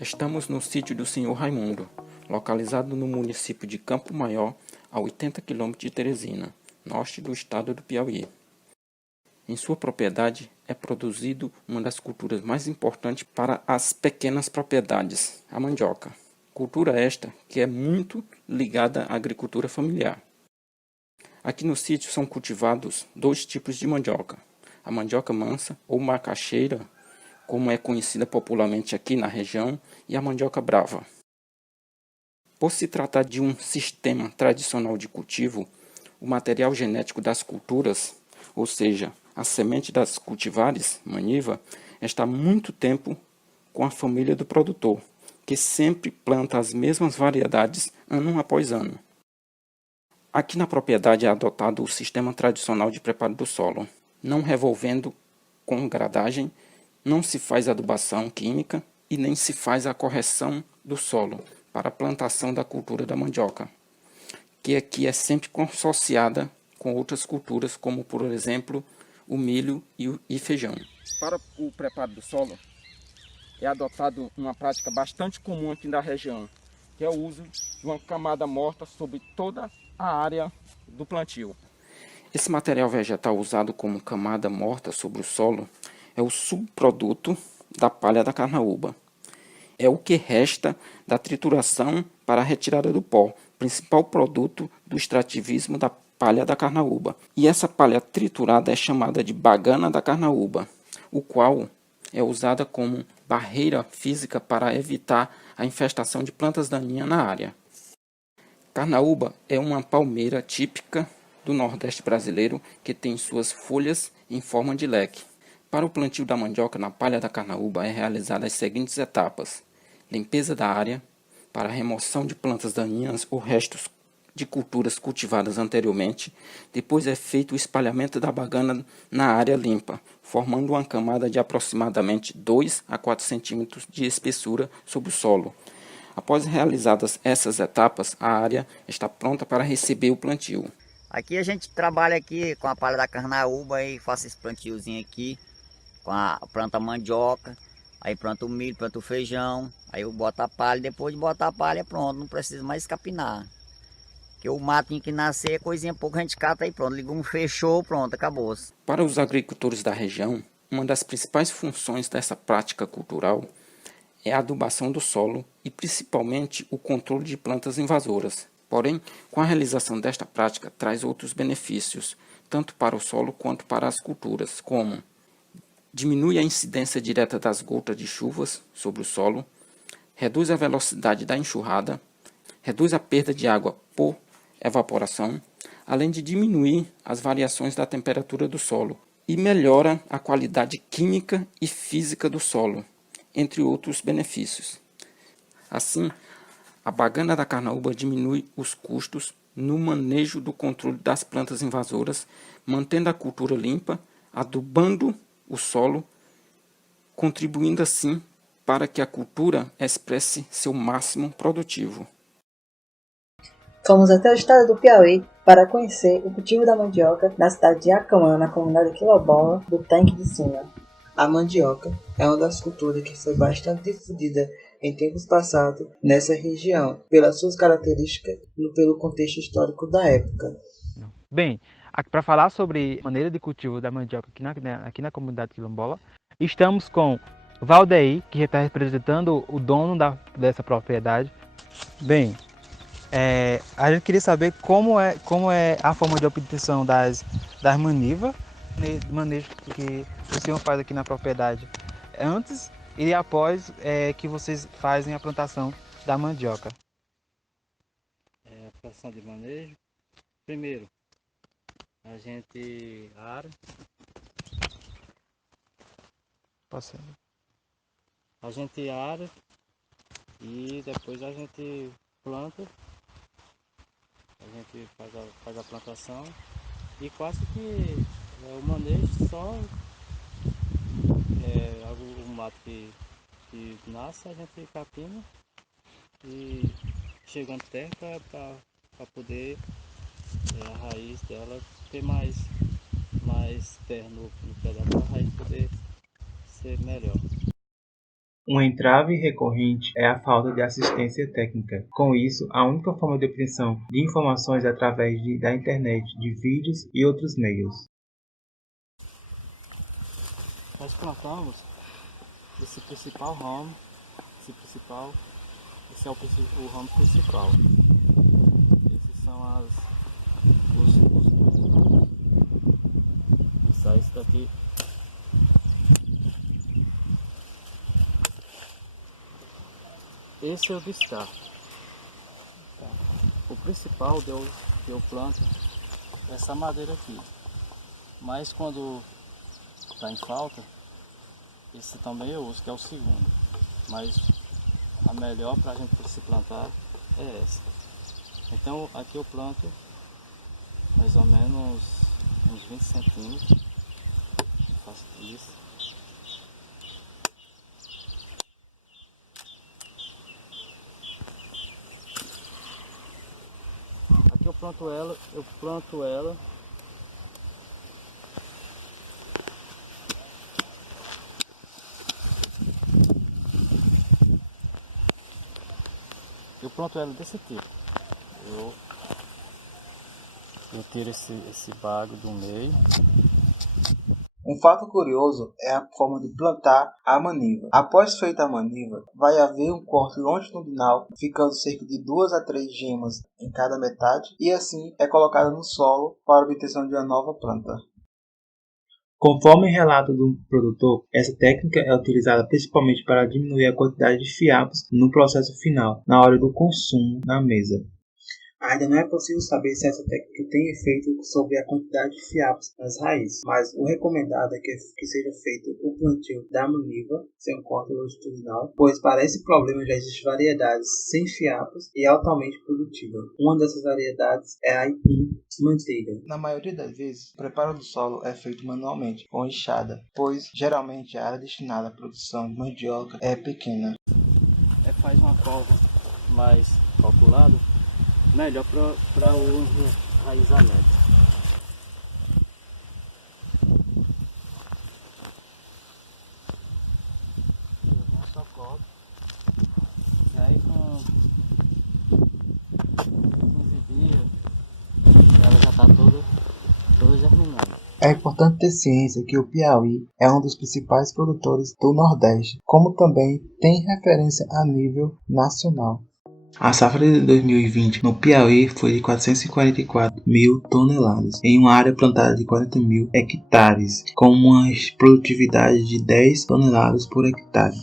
Estamos no sítio do Senhor Raimundo, localizado no município de Campo Maior, a 80 km de Teresina, norte do estado do Piauí. Em sua propriedade é produzido uma das culturas mais importantes para as pequenas propriedades, a mandioca. Cultura esta que é muito ligada à agricultura familiar. Aqui no sítio são cultivados dois tipos de mandioca, a mandioca mansa ou macaxeira, como é conhecida popularmente aqui na região, e a mandioca brava. Por se tratar de um sistema tradicional de cultivo, o material genético das culturas, ou seja, a semente das cultivares, maniva, está há muito tempo com a família do produtor, que sempre planta as mesmas variedades ano após ano. Aqui na propriedade é adotado o sistema tradicional de preparo do solo, não revolvendo com gradagem, não se faz adubação química e nem se faz a correção do solo para a plantação da cultura da mandioca, que aqui é sempre consorciada com outras culturas, como por exemplo o milho e feijão. Para o preparo do solo, é adotado uma prática bastante comum aqui na região, que é o uso de uma camada morta sobre toda a área do plantio. Esse material vegetal usado como camada morta sobre o solo é o subproduto da palha da carnaúba. É o que resta da trituração para a retirada do pó, principal produto do extrativismo da palha da carnaúba. E essa palha triturada é chamada de bagana da carnaúba, o qual é usada como barreira física para evitar a infestação de plantas daninhas na área. Carnaúba é uma palmeira típica do Nordeste brasileiro que tem suas folhas em forma de leque. Para o plantio da mandioca na palha da carnaúba é realizada as seguintes etapas: limpeza da área, para a remoção de plantas daninhas ou restos de culturas cultivadas anteriormente. Depois é feito o espalhamento da bagana na área limpa, formando uma camada de aproximadamente 2 a 4 centímetros de espessura sobre o solo. Após realizadas essas etapas, a área está pronta para receber o plantio. Aqui a gente trabalha aqui com a palha da carnaúba e faço esse plantiozinho aqui, com a planta mandioca, aí planta o milho, planta o feijão, aí eu boto a palha, depois de botar a palha pronto, não precisa mais capinar. Porque o matinho que nascer, coisinha pouco a gente cata aí pronto, legume fechou, pronto, acabou. Para os agricultores da região, uma das principais funções dessa prática cultural é a adubação do solo e principalmente o controle de plantas invasoras. Porém, com a realização desta prática traz outros benefícios, tanto para o solo quanto para as culturas, como diminui a incidência direta das gotas de chuvas sobre o solo, reduz a velocidade da enxurrada, reduz a perda de água por evaporação, além de diminuir as variações da temperatura do solo e melhora a qualidade química e física do solo, entre outros benefícios. Assim, a bagana da carnaúba diminui os custos no manejo do controle das plantas invasoras, mantendo a cultura limpa, adubando o solo, contribuindo assim para que a cultura expresse seu máximo produtivo. Fomos até o estado do Piauí para conhecer o cultivo da mandioca na cidade de Acamã, na comunidade quilombola do Tanque de Cima. A mandioca é uma das culturas que foi bastante difundida em tempos passados nessa região, pelas suas características e pelo contexto histórico da época. Bem, para falar sobre a maneira de cultivo da mandioca aqui na comunidade quilombola, estamos com Valdeir, que está representando o dono dessa propriedade. Bem, a gente queria saber como é a forma de obtenção das manivas, manejo que o senhor faz aqui na propriedade antes e após que vocês fazem a plantação da mandioca. A plantação de manejo, primeiro a gente ara, e depois a gente planta, a gente faz a plantação e quase que o manejo só o mato que nasce, a gente capina e chegando terra para poder a raiz dela ter mais terra no pé dela, para a raiz poder ser melhor. Um entrave recorrente é a falta de assistência técnica. Com isso, a única forma de obtenção de informações é através da internet, de vídeos e outros meios. Nós plantamos esse principal ramo, esse é o ramo principal. Esses são esse daqui. Esse é o descarte. O principal que eu planto é essa madeira aqui. Mas quando está em falta, esse também eu uso, que é o segundo. Mas a melhor para a gente se plantar é essa. Então aqui eu planto mais ou menos uns 20 centímetros. Faço isso. Aqui eu planto ela. Eu planto ela desse tipo. Eu tiro esse bago do meio. Um fato curioso é a forma de plantar a maniva. Após feita a maniva, vai haver um corte longitudinal, ficando cerca de 2 a 3 gemas em cada metade, e assim é colocada no solo para a obtenção de uma nova planta. Conforme relato do produtor, essa técnica é utilizada principalmente para diminuir a quantidade de fiapos no processo final, na hora do consumo na mesa. Ainda não é possível saber se essa técnica tem efeito sobre a quantidade de fiapos nas raízes, mas o recomendado é que seja feito o plantio da maniva sem um corte longitudinal, pois para esse problema já existem variedades sem fiapos e altamente produtivas. Uma dessas variedades é a aipim-manteiga. Na maioria das vezes, o preparo do solo é feito manualmente, com enxada, pois geralmente a área destinada à produção de mandioca é pequena. Faz uma cova mais calculada, melhor para o enraizamento. Eu só corto. E aí com 15 dias ela já está toda germinada. É importante ter ciência que o Piauí é um dos principais produtores do Nordeste, como também tem referência a nível nacional. A safra de 2020 no Piauí foi de 444 mil toneladas, em uma área plantada de 40 mil hectares, com uma produtividade de 10 toneladas por hectare.